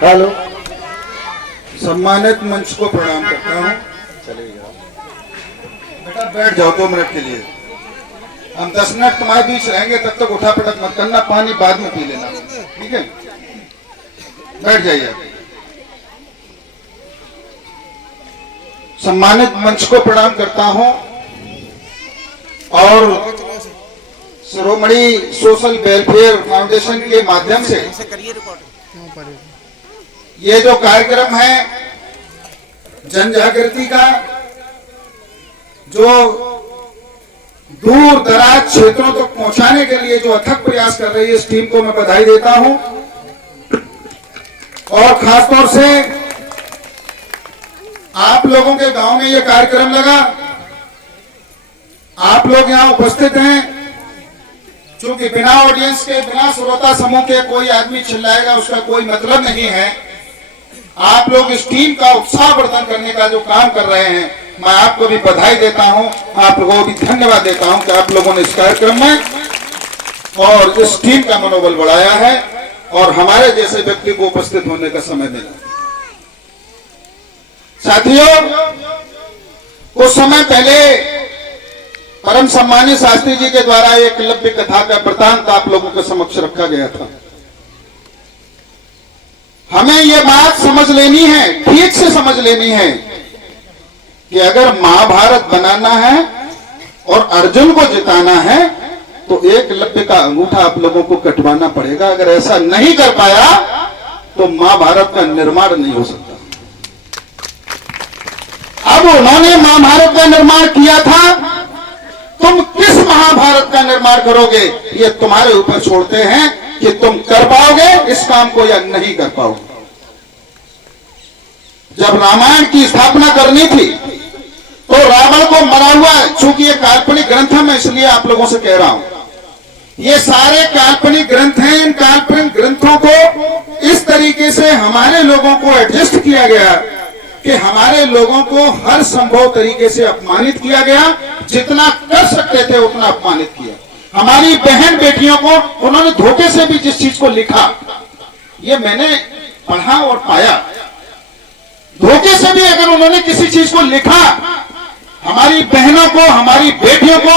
Hello, सम्मानित मंच को प्रणाम करता हूँ। बेटा बैठ जाओ 2 मिनट के लिए। हम 10 मिनट तुम्हारे बीच रहेंगे, तब तक उठा पटक मत करना, पानी बाद में पी लेना, ठीक है? बैठ जाइए। सम्मानित मंच को प्रणाम करता हूँ और शिरोमणि सोशल वेलफेयर फाउंडेशन के माध्यम से ये जो कार्यक्रम है जन जागृति का, जो दूर दराज क्षेत्रों तक पहुंचाने के लिए जो अथक प्रयास कर रही है, इस टीम को मैं बधाई देता हूं। और खासतौर से आप लोगों के गांव में ये कार्यक्रम लगा, आप लोग यहां उपस्थित हैं। चूंकि बिना ऑडियंस के, बिना श्रोता समूह के कोई आदमी चिल्लाएगा, उसका कोई मतलब नहीं है। आप लोग इस टीम का उत्साह वर्धन करने का जो काम कर रहे हैं, मैं आपको भी बधाई देता हूं, आप लोगों को भी धन्यवाद देता हूं कि आप लोगों ने इस कार्यक्रम में और इस टीम का मनोबल बढ़ाया है और हमारे जैसे व्यक्ति को उपस्थित होने का समय मिला। साथियों, कुछ समय पहले परम सम्मानित शास्त्री जी के द्वारा एकलव्य कथा का वृतांत आप लोगों के समक्ष रखा गया था। हमें यह बात समझ लेनी है, ठीक से समझ लेनी है कि अगर महाभारत बनाना है और अर्जुन को जिताना है तो एकलव्य का अंगूठा आप लोगों को कटवाना पड़ेगा। अगर ऐसा नहीं कर पाया तो महाभारत का निर्माण नहीं हो सकता। अब उन्होंने महाभारत का निर्माण किया था, तुम किस महाभारत का निर्माण करोगे ये तुम्हारे ऊपर छोड़ते हैं कि तुम कर पाओगे इस काम को या नहीं कर पाओगे। जब रामायण की स्थापना करनी थी तो रावण को मरा हुआ है, चूंकि ये काल्पनिक ग्रंथ है, मैं इसलिए आप लोगों से कह रहा हूं, ये सारे काल्पनिक ग्रंथ हैं। इन काल्पनिक ग्रंथों को इस तरीके से हमारे लोगों को एडजस्ट किया गया कि हमारे लोगों को हर संभव तरीके से अपमानित किया गया। जितना कर सकते थे उतना अपमानित किया। हमारी बहन बेटियों को उन्होंने धोखे से भी जिस चीज को लिखा, ये मैंने पढ़ा और पाया, धोखे से भी अगर उन्होंने किसी चीज को लिखा, हमारी बहनों को, हमारी बेटियों को,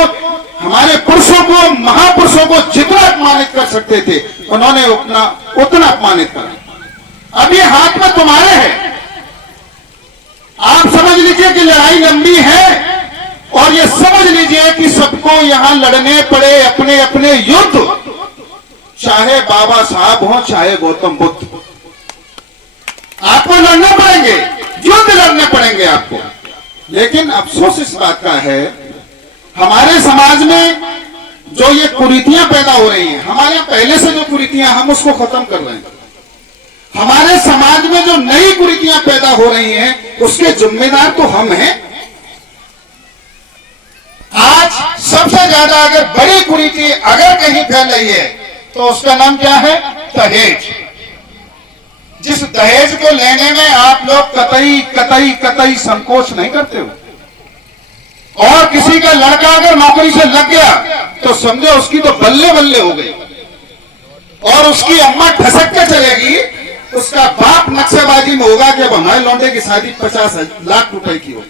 हमारे पुरुषों को, महापुरुषों को जितना अपमानित कर सकते थे उन्होंने उतना अपमानित करा। अब ये हाथ में तुम्हारे है, आप समझ लीजिए कि लड़ाई लंबी है और ये समझ लीजिए कि सबको यहां लड़ने पड़े अपने अपने युद्ध, चाहे बाबा साहब हो चाहे गौतम बुद्ध, आपको लड़ने पड़ेंगे, युद्ध लड़ने पड़ेंगे आपको। लेकिन अफसोस इस बात का है, हमारे समाज में जो ये कुरीतियां पैदा हो रही हैं, हमारे पहले से जो कुरीतियां, हम उसको खत्म कर रहे हैं। हमारे समाज में जो नई कुरीतियां पैदा हो रही हैं उसके जिम्मेदार तो हम हैं। आज सबसे ज्यादा अगर बड़ी कुरीति अगर कहीं फैल रही है तो उसका नाम क्या है? दहेज। जिस दहेज को लेने में आप लोग कतई कतई कतई संकोच नहीं करते हो। और किसी का लड़का अगर नौकरी से लग गया तो समझो उसकी तो बल्ले बल्ले हो गई, और उसकी अम्मा ठसक के चलेगी, उसका बाप नक्शेबाजी में होगा कि अब हमारे लौंडे की शादी 50 लाख रुपए की होगी।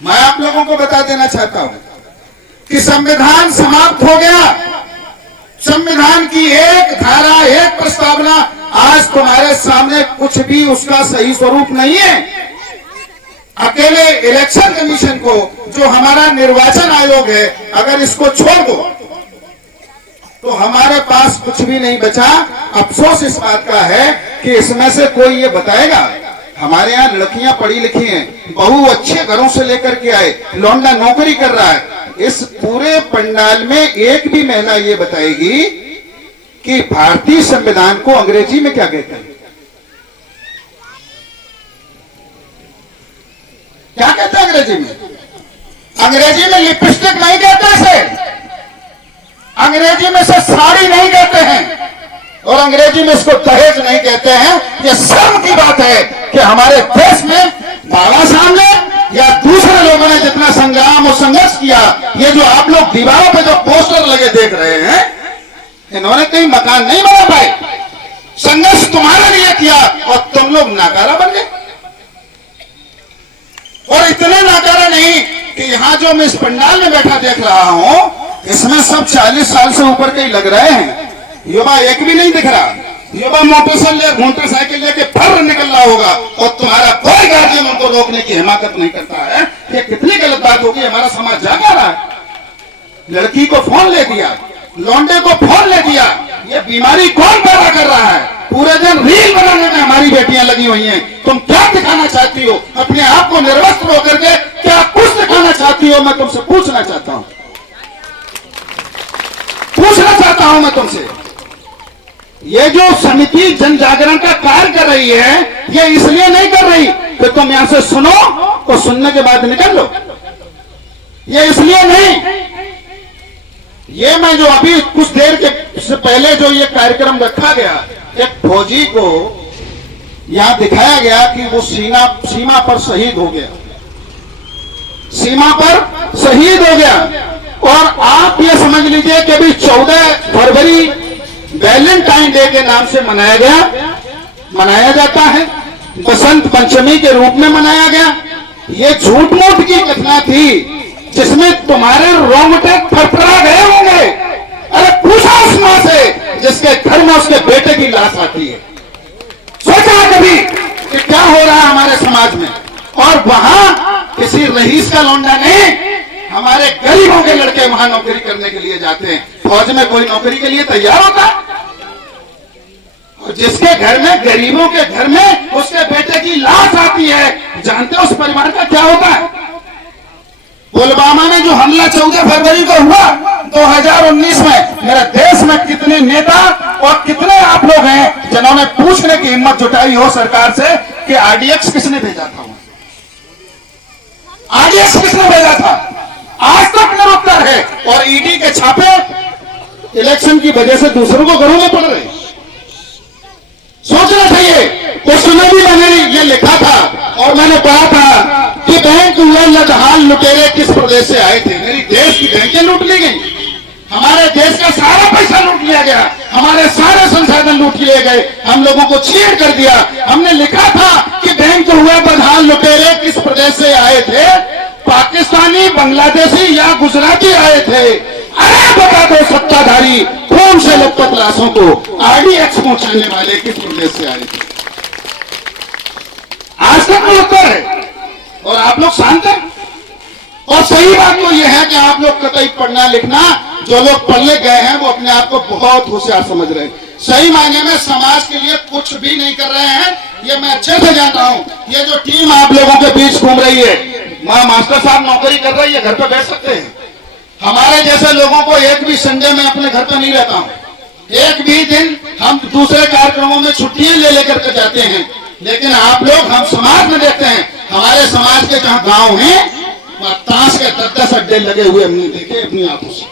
मैं आप लोगों को बता देना चाहता हूं कि संविधान समाप्त हो गया। संविधान की एक धारा, एक प्रस्तावना आज तुम्हारे सामने कुछ भी उसका सही स्वरूप नहीं है। अकेले इलेक्शन कमीशन को, जो हमारा निर्वाचन आयोग है, अगर इसको छोड़ दो तो हमारे पास कुछ भी नहीं बचा। अफसोस इस बात का है कि इसमें से कोई ये बताएगा, हमारे यहाँ लड़कियां पढ़ी लिखी हैं, बहू अच्छे घरों से लेकर के आए, लौंडा नौकरी कर रहा है, इस पूरे पंडाल में एक भी महिला ये बताएगी कि भारतीय संविधान को अंग्रेजी में क्या कहते हैं? क्या कहते हैं अंग्रेजी में? अंग्रेजी में लिपस्टिक नहीं कहते से, अंग्रेजी में से साड़ी नहीं कहते हैं, और अंग्रेजी में इसको दहेज नहीं कहते हैं। यह शर्म की बात है कि हमारे देश में बाबा साहब ने या दूसरे लोगों ने जितना संग्राम और संघर्ष किया, ये जो आप लोग दीवारों पे जो पोस्टर लगे देख रहे हैं, इन्होंने कहीं मकान नहीं बना पाए। संघर्ष तुम्हारे लिए किया और तुम लोग नाकारा बन गए। और इतने नाकारा नहीं कि यहां जो मैं इस पंडाल में बैठा देख रहा हूं, इसमें सब 40 साल से ऊपर के ही लग रहे हैं। युवा एक भी नहीं दिख रहा। युवा मोटरसाइकिल लेके फर निकल रहा होगा और तुम्हारा कोई गार्जियन उनको रोकने की हिम्मत नहीं करता है। ये कितनी गलत बात होगी। हमारा समाज जागा रहा है। लड़की को फोन ले दिया, लौंडे को फोन ले दिया। ये बीमारी कौन पैदा कर रहा है? पूरे दिन रील बनाने में हमारी बेटियां लगी हुई हैं। तुम क्या दिखाना चाहती हो? अपने आप को निर्वस्त्र होकर के क्या कुछ दिखाना चाहती हो? मैं तुमसे पूछना चाहता हूं मैं तुमसे। ये जो समिति जन जागरण का कार्य कर रही है, ये इसलिए नहीं कर रही कि तुम यहां से सुनो तो सुनने के बाद निकल लो। ये इसलिए नहीं। ये मैं जो अभी कुछ देर के से पहले जो ये कार्यक्रम रखा गया, एक फौजी को यहां दिखाया गया कि वो सीमा पर शहीद हो गया। सीमा पर शहीद हो गया। और आप ये समझ लीजिए कि अभी 14 फरवरी वैलेंटाइन डे के नाम से मनाया जाता है। बसंत पंचमी के रूप में मनाया गया। ये झूठ मूठ की घटना थी जिसमें तुम्हारे रोंगटे फड़फड़ा गए होंगे। अरे पूछा उस मां से जिसके घर में उसके बेटे की लाश आती है। सोचा कभी कि क्या हो रहा है हमारे समाज में? और वहां किसी रईस का लौंडा नहीं, हमारे गरीबों के लड़के वहां नौकरी करने के लिए जाते हैं। फौज में कोई नौकरी के लिए तैयार होता है? और जिसके घर में, गरीबों के घर में उसके बेटे की लाश आती है, जानते हो उस परिवार का क्या होता है? पुलवामा में जो हमला 14 फरवरी को हुआ 2019 में, मेरे देश में कितने नेता और कितने आप लोग हैं जिन्होंने पूछने की हिम्मत जुटाई हो सरकार से कि आरडीएक्स किसने भेजा था? आरडीएक्स किसने भेजा था? आज तक निरुत्तर है। और ईडी के छापे इलेक्शन की वजह से दूसरों को घरों में पड़ रहे। सोचना चाहिए। उसमें भी मैंने ये लिखा था और मैंने कहा था कि बैंक लदहाल लुटेरे किस प्रदेश से आए थे। मेरी देश की बैंकें लूट ली गई, हमारे देश का सारा पैसा लूट लिया गया, हमारे सारे संसाधन लूट लिए गए, हम लोगों को चीट कर दिया। हमने लिखा था कि बैंक हुए बदहाल लुटेरे किस प्रदेश से आए थे? पाकिस्तानी, बांग्लादेशी या गुजराती आए थे। अरे बता दो सत्ताधारी, खून से लथपथ लाशों को आरडीएक्स पहुंचाने वाले किस प्रदेश से आए थे? आज तक में उत्तर है और आप लोग शांत हैं। और सही बात तो यह है कि आप लोग कतई पढ़ना लिखना, जो लोग पढ़ने गए हैं वो अपने आप को बहुत होशियार समझ रहे हैं। सही मायने में समाज के लिए कुछ भी नहीं कर रहे हैं। ये मैं अच्छे से जानता हूं। ये जो टीम आप लोगों के बीच घूम रही है, मास्टर साहब नौकरी कर रही है, घर पे बैठ सकते हैं। हमारे जैसे लोगों को एक भी संडे में अपने घर पे नहीं रहता हूं। एक भी दिन हम दूसरे कार्यक्रमों में छुट्टियां ले लेकर के जाते हैं। लेकिन आप लोग, हम समाज में देखते हैं, हमारे समाज के जहां गांव हैं वहां ताश के 10 अड्डे लगे हुए हमने देखे अपनी आंखों से।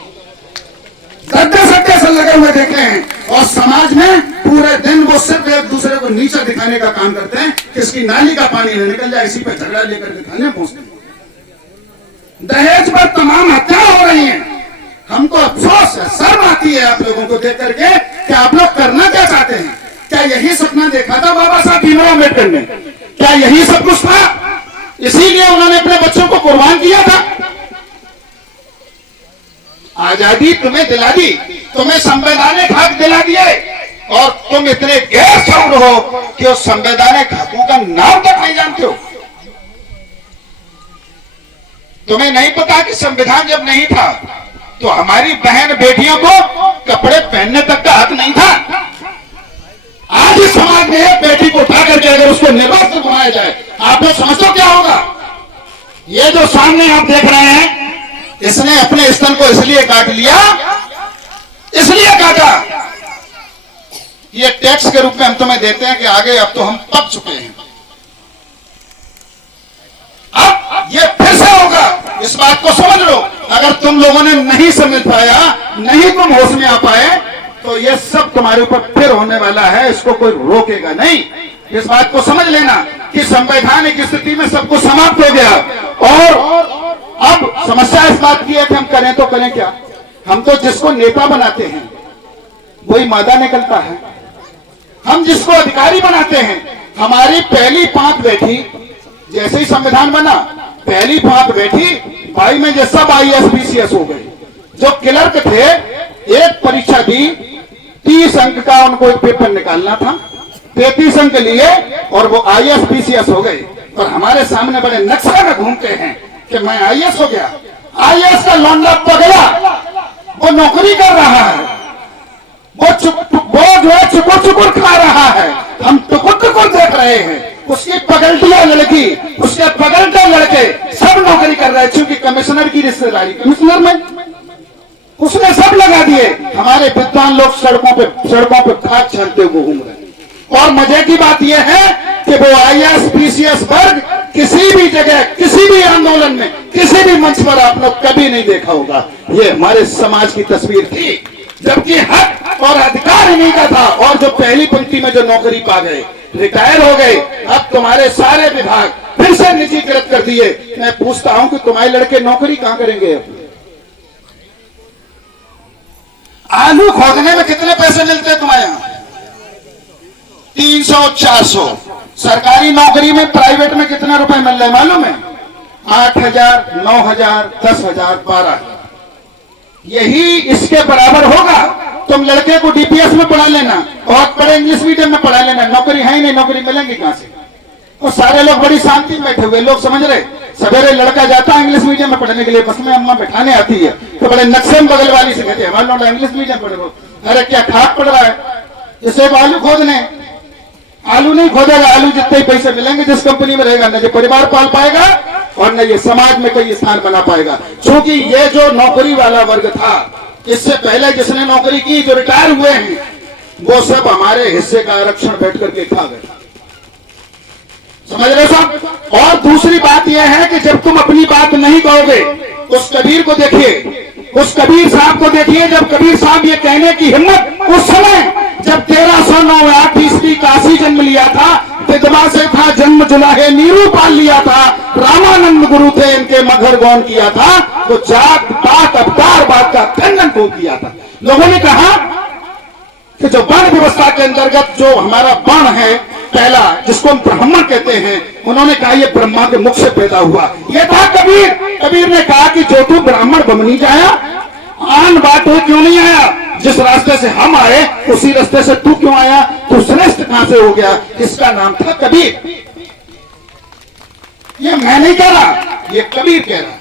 10 अड्डे से लगे हुए देखे हैं। और समाज में पूरे दिन वो सिर्फ एक दूसरे को नीचा दिखाने का काम करते हैं कि इसकी नाली का पानी न निकल जाए, इसी पे झगड़ा लेकर के थाने पहुंचते हैं। दहेज पर तमाम हत्याएं हो रही हैं। हमको अफसोस है, शर्म आती है आप लोगों को देख करके कि आप लोग करना क्या चाहते हैं। क्या यही सपना देखा था बाबा साहब भीमराव अम्बेडकर ने? क्या यही सब कुछ था? इसीलिए उन्होंने अपने बच्चों को कुर्बान किया था। आजादी तुम्हें दिला दी, तुम्हें संवैधानिक हक दिला दिए और तुम इतने गैर शौर हो कि उस संवैधानिक हकों का नाम तक नहीं जानते हो। तुम्हें नहीं पता कि संविधान जब नहीं था तो हमारी बहन बेटियों को कपड़े पहनने तक का हक नहीं था। आज इस समाज में एक बेटी को उठा करके अगर उसको निर्वस्त्र बनाया जाए, आप लोग समझो क्या होगा। ये जो सामने आप देख रहे हैं, इसने अपने स्तन को इसलिए काट लिया, इसलिए काटा। ये टैक्स के रूप में हम तुम्हें देते हैं कि आगे अब तो हम पक चुके हैं। अब ये फिर से होगा, इस बात को समझ लो। अगर तुम लोगों ने नहीं समझ पाया, नहीं तुम होश में आ पाए, तो ये सब तुम्हारे ऊपर फिर होने वाला है। इसको कोई रोकेगा नहीं। इस बात को समझ लेना कि संवैधानिक स्थिति में सब कुछ समाप्त हो गया। और अब समस्या इस बात की है कि हम करें तो करें क्या। हम तो जिसको नेता बनाते हैं, वही मादा निकलता है। हम जिसको अधिकारी बनाते हैं, हमारी पहली पांत बैठी, जैसे ही संविधान बना पहली पांत बैठी, भाई में जो सब IAS PCS हो गए। जो क्लर्क थे, एक परीक्षा दी, 30 अंक का उनको एक पेपर निकालना था, 33 अंक लिए और वो IAS PCS हो गए। और हमारे सामने बड़े नक्शा में घूमते हैं कि मैं IAS हो गया। IAS का लौंडा पगला, वो नौकरी कर रहा है, वो जो है चुकुर खा रहा है, हम टुकुर देख रहे हैं। उसकी पगलटिया लड़की, उसके पगलटे लड़के सब नौकरी कर रहे हैं, क्योंकि कमिश्नर की रिश्तेदारी कमिश्नर में उसने सब लगा दिए। हमारे विद्वान लोग सड़कों पे खाक छानते हुए घूम रहे हैं। और मजे की बात यह है कि वो IAS PCS वर्ग किसी भी जगह, किसी भी आंदोलन में, किसी भी मंच पर आप लोग कभी नहीं देखा होगा। ये हमारे समाज की तस्वीर थी, जबकि हक और अधिकार इन्हीं का था। और जो पहली पंक्ति में जो नौकरी पा गए, रिटायर हो गए, अब तुम्हारे सारे विभाग फिर से निजीकृत कर दिए। मैं पूछता हूं कि तुम्हारे लड़के नौकरी कहां करेंगे? अब आलू खोदने में कितने पैसे मिलते हैं तुम्हारे यहां? 300 400। सरकारी नौकरी में, प्राइवेट में कितने रुपए मिल रहे मालूम है? 8,000 9,000 10,000 12,000। यही इसके बराबर होगा। तुम लड़के को DPS में पढ़ा लेना और बड़े इंग्लिश मीडियम में पढ़ा लेना, नौकरी है ही नहीं, नौकरी मिलेंगी कहां से? और सारे लोग बड़ी शांति में बैठे हुए, लोग समझ रहे, सवेरे लड़का जाता है इंग्लिश मीडियम में पढ़ने के लिए, बस में अम्मा बैठाने आती है तो बड़े नक्शे में बगल वाली से कहते हैं हमारे लौंडा इंग्लिश मीडियम पढ़ रहे हो। अरे क्या खाक पड़ रहा है? जैसे आलू खोदने, आलू नहीं खोदेगा, आलू जितने ही पैसे मिलेंगे जिस कंपनी में रहेगा, न जो परिवार पाल पाएगा और न ये समाज में कोई स्थान बना पाएगा। क्योंकि ये जो नौकरी वाला वर्ग था, इससे पहले जिसने नौकरी की, जो रिटायर हुए हैं, वो सब हमारे हिस्से का आरक्षण बैठ करके खा गए। समझ रहे साहब? और दूसरी बात यह है कि जब तुम अपनी बात नहीं कहोगे, उस कबीर को देखिए, उस कबीर साहब को देखिए। जब कबीर साहब ये कहने की हिम्मत, उस समय जब 1309 ईस्वी काशी जन्म लिया था, विधवा से था जन्म, जुलाहे नीरू पाल लिया था, रामानंद गुरु थे इनके मगर गौन किया था, तो जात पात अवतार बात का खंडन को किया था। लोगों ने कहा कि जो वर्ण व्यवस्था के अंतर्गत जो हमारा वर्ण है पहला, जिसको हम ब्राह्मण कहते हैं, उन्होंने कहा ये ब्रह्मा के मुख से पैदा हुआ। ये था कबीर। कबीर ने कहा कि जो तू ब्राह्मण बमनी जाया, आन बात हो क्यों नहीं आया? जिस रास्ते से हम आए उसी रास्ते से तू क्यों आया? तू श्रेष्ठ कहां से हो गया? इसका नाम था कबीर। ये मैं नहीं कह रहा, ये कबीर कह रहा।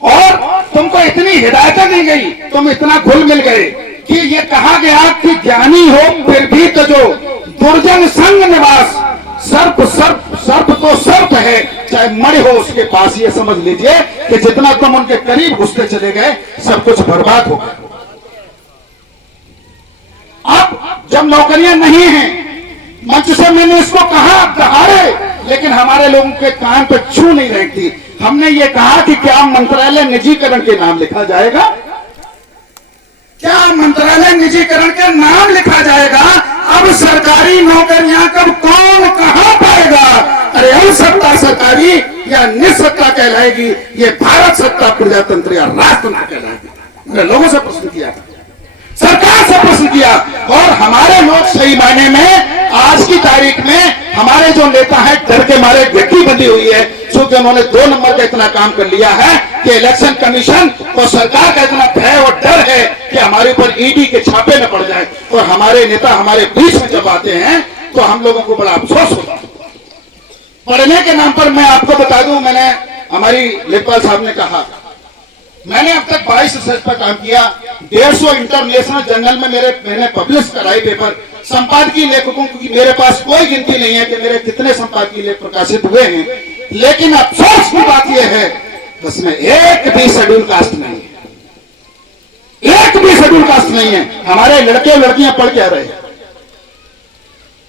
और तुमको इतनी हिदायतें दी गई, तुम इतना घुल मिल गए कि ये कहा गया कि ज्ञानी हो फिर भी तो जो दुर्जन संग निवास, सर्प तो सर्प है, चाहे मणि हो उसके पास। ये समझ लीजिए कि जितना तुम उनके करीब घुसते चले गए, सब कुछ बर्बाद हो गया। अब जब नौकरियां नहीं हैं, मंच से मैंने इसको कहा दहाड़े, लेकिन हमारे लोगों के कान पे छू नहीं रहती। हमने ये कहा कि क्या मंत्रालय निजीकरण के नाम लिखा जाएगा? क्या मंत्रालय निजीकरण के नाम लिखा जाएगा? अब सरकारी नौकरियां कब कौन कहां पाएगा? अरे अब सत्ता सरकारी या निस्सत्ता कहलाएगी? ये भारत सत्ता प्रजातंत्र या राष्ट्र ना कहलाएगी? मैंने लोगों से प्रश्न किया, सरकार से प्रश्न किया, और हमारे लोग सही मायने में आज की तारीख में हमारे जो नेता है डर के मारे व्यक्ति बंधी हुई है, क्योंकि उन्होंने 2 नंबर का इतना काम कर लिया है कि इलेक्शन कमीशन और सरकार का इतना भय और डर है कि हमारे ऊपर ED के छापे न पड़ जाए। और हमारे नेता हमारे बीच में जब आते हैं तो हम लोगों को बड़ा अफसोस होता है। पढ़ने के नाम पर मैं आपको बता दूं, मैंने हमारी लेखपाल साहब ने कहा, मैंने अब तक 22 रिसर्च पर काम किया, 150 इंटरनेशनल जर्नल में मैंने पब्लिश कराई पेपर। संपादकीय लेखकों की मेरे पास कोई गिनती नहीं है कि मेरे कितने संपादकीय लेख प्रकाशित हुए हैं, लेकिन अफसोस की बात यह है उसमें एक भी शेड्यूल कास्ट नहीं है, एक भी शेड्यूल कास्ट नहीं है। हमारे लड़के और लड़कियां पढ़ क्या रहे?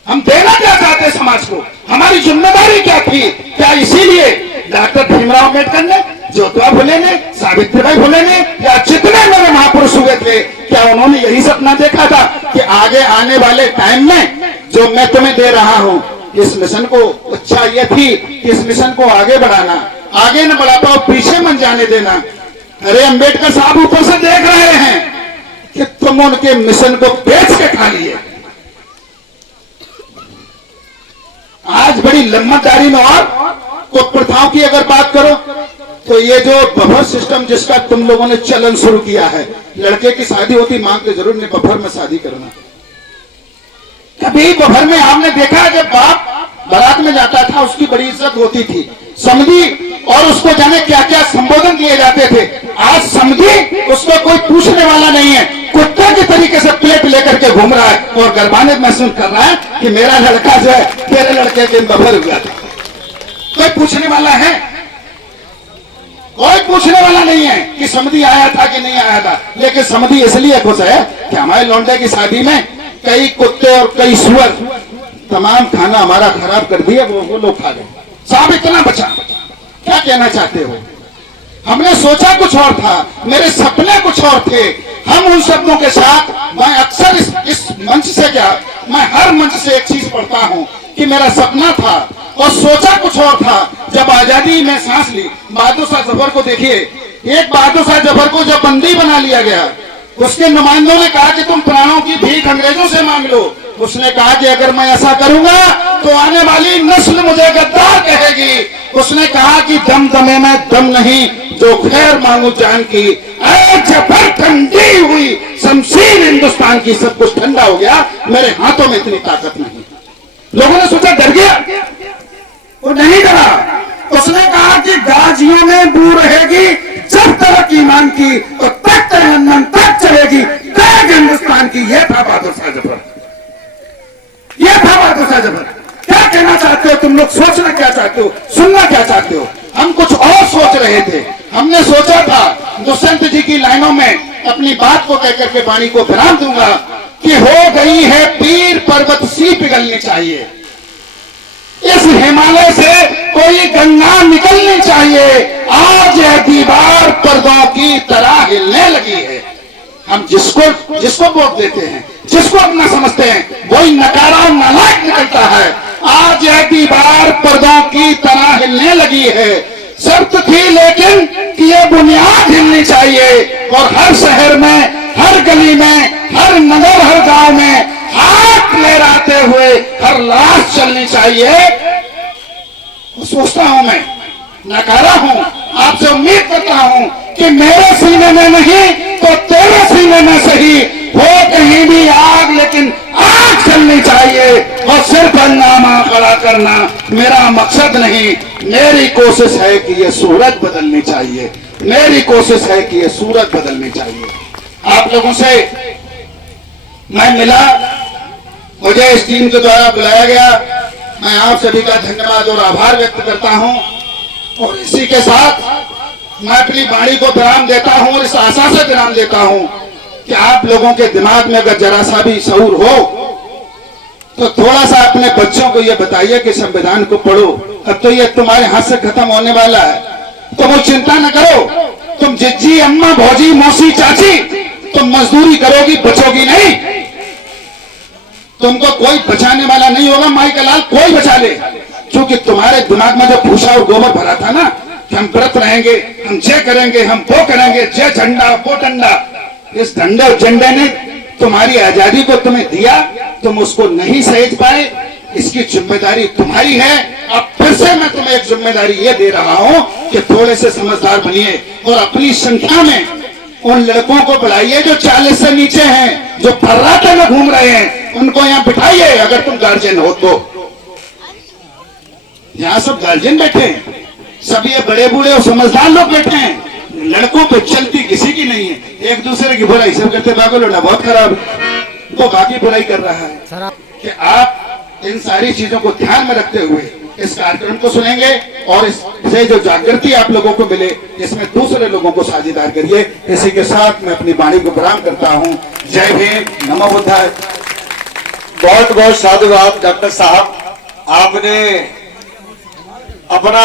हम देना क्या चाहते समाज को? हमारी जिम्मेदारी क्या थी? क्या इसीलिए डॉक्टर भीमराव अम्बेडकर ने, ज्योतिबा फुले ने, सावित्रीबाई फुले ने, या जितने मेरे महापुरुष हुए थे, क्या उन्होंने यही सपना देखा था कि आगे आने वाले टाइम में जो मैं तुम्हें दे रहा हूं, इस मिशन को इच्छा यह थी कि इस मिशन को आगे बढ़ाना, आगे न बढ़ा पाओ पीछे मन जाने देना। अरे अंबेडकर साहब ऊपर से देख रहे हैं कि तुम उनके मिशन को बेच के खा लिए। आज बड़ी लम्बादारी में और कुछ प्रथाओं की अगर बात करो तो ये जो बफर सिस्टम जिसका तुम लोगों ने चलन शुरू किया है, लड़के की शादी होती मांगते जरूर ने बफर में शादी करना। कभी बफर में आपने देखा जब बाप बारात में जाता था उसकी बड़ी इज्जत होती थी, समधी, और उसको जाने क्या क्या संबोधन दिए जाते थे। आज समधी उसको कोई पूछने वाला नहीं है, कुत्ते के तरीके से प्लेट लेकर के घूम रहा है और गर्वान्वित महसूस कर रहा है कि मेरा लड़का जो है तेरे लड़के के बफर हुआ था। कोई पूछने वाला है? कोई पूछने वाला नहीं है कि समधी आया था कि नहीं आया था। लेकिन समधी इसलिए खुश है कि हमारे लौंडे की शादी में कई कुत्ते और कई सुअर तमाम खाना हमारा खराब कर दिया, वो लोग खा गए। साहब इतना बचा, क्या कहना चाहते हो? हमने सोचा कुछ और था, मेरे सपने कुछ और थे। हम उन शब्दों के साथ, मैं अक्सर इस मंच से क्या, मैं हर मंच से एक चीज पढ़ता हूं कि मेरा सपना था और सोचा कुछ और था। जब आजादी में सांस ली, बहादुर शाह जफर को देखिए, एक बहादुर शाह जफर को जब बंदी बना लिया गया, उसके नुमाइंदों ने कहा कि तुम प्राणों की भीख अंग्रेजों से मांग लो। उसने कहा कि अगर मैं ऐसा करूंगा तो आने वाली नस्ल मुझे गद्दार कहेगी। उसने कहा कि दम दमे में दम नहीं, जो खैर मांगू जान की, जफर ठंडी हुई शमशीर हिंदुस्तान की, सब कुछ ठंडा हो गया, मेरे हाथों में इतनी ताकत नहीं। लोगों ने सोचा डर गया, वो नहीं डरा। उसने कहा कि गाजियों में बू रहेगी जब तक ईमान की, तो तक तरन्नम तक चलेगी तक हिंदुस्तान की। यह था बहादुर शाह जफर, यह था बहादुर शाह जफर। क्या कहना चाहते हो तुम लोग? सोचना क्या चाहते हो? सुनना क्या चाहते हो? हम कुछ और सोच रहे थे। हमने सोचा था दुष्यंत जी की लाइनों में अपनी बात को कहकर के वाणी को विराम दूंगा कि हो गई है पीर पर्वत सी पिघलनी चाहिए, इस हिमालय से कोई गंगा निकलनी चाहिए, आज यह दीवार पर्दों की तरह हिलने लगी है। हम जिसको वोट देते हैं, जिसको अपना समझते हैं, वही नकारा और नालायक निकलता है। आज यह दीवार पर्दों की तरह हिलने लगी है। शर्त थी लेकिन कि ये बुनियाद हिलनी चाहिए, और हर शहर में, हर गली में, हर नगर, हर गांव में हाथ लहराते हुए हर लाश चलनी चाहिए। सोचता हूं, मैं नकारा हूं, आपसे उम्मीद करता हूं कि मेरे सीने में नहीं तो तेरे सीने में सही हो कहीं भी आग, लेकिन आग चलनी चाहिए। और सिर्फ हंगामा खड़ा करना मेरा मकसद नहीं, मेरी कोशिश है कि ये सूरत बदलनी चाहिए, मेरी कोशिश है कि ये सूरत बदलनी चाहिए। आप लोगों से मैं मिला, मुझे इस टीम के द्वारा बुलाया गया, मैं आप सभी का धन्यवाद और आभार व्यक्त करता हूं। और इसी के साथ मैं अपनी वाणी को विराम देता हूं और इस आशा से विराम देता हूं कि आप लोगों के दिमाग में अगर जरा सा भी शऊर हो तो थोड़ा सा अपने बच्चों को यह बताइए कि संविधान को पढ़ो। अब तो ये तुम्हारे हाथ से खत्म होने वाला है, तो वो चिंता न करो। तुम जिज्जी, अम्मा, भौजी, मौसी, चाची, तुम मजदूरी करोगी, बचोगी नहीं। तुमको कोई बचाने वाला नहीं होगा, माई का लाल कोई बचा ले, क्योंकि तुम्हारे दिमाग में जो भूसा और गोबर भरा था ना कि हम व्रत रहेंगे, हम ये करेंगे, हम वो करेंगे, जे झंडा वो डंडा, इस डंडे और झंडे ने तुम्हारी आजादी को तुम्हें दिया, तुम उसको नहीं सहेज पाए, इसकी जिम्मेदारी तुम्हारी है। अब फिर से मैं तुम्हें एक जिम्मेदारी ये दे रहा हूं कि थोड़े से समझदार बनिए और अपनी संख्या में उन लड़कों को बुलाइए जो 40 से नीचे हैं, जो फर्राटे में घूम रहे हैं, उनको यहाँ बिठाइए। अगर तुम गार्जियन हो तो यहाँ सब गार्जियन बैठे हैं, सब ये बड़े बूढ़े और समझदार लोग बैठे हैं, लड़कों पे चलती किसी की नहीं है। एक दूसरे की बुराई सब करते, बागो लड़ा बहुत खराब है, वो बाकी बुराई कर रहा है। कि आप इन सारी चीजों को ध्यान में रखते हुए इस कार्यक्रम को सुनेंगे और इससे जो जागृति आप लोगों को मिले, इसमें दूसरे लोगों को साझेदार करिए। इसी के साथ मैं अपनी वाणी को विराम करता हूं। जय भीम, नमो बुद्धाय। बहुत बहुत साधुवाद डॉक्टर साहब, आपने अपना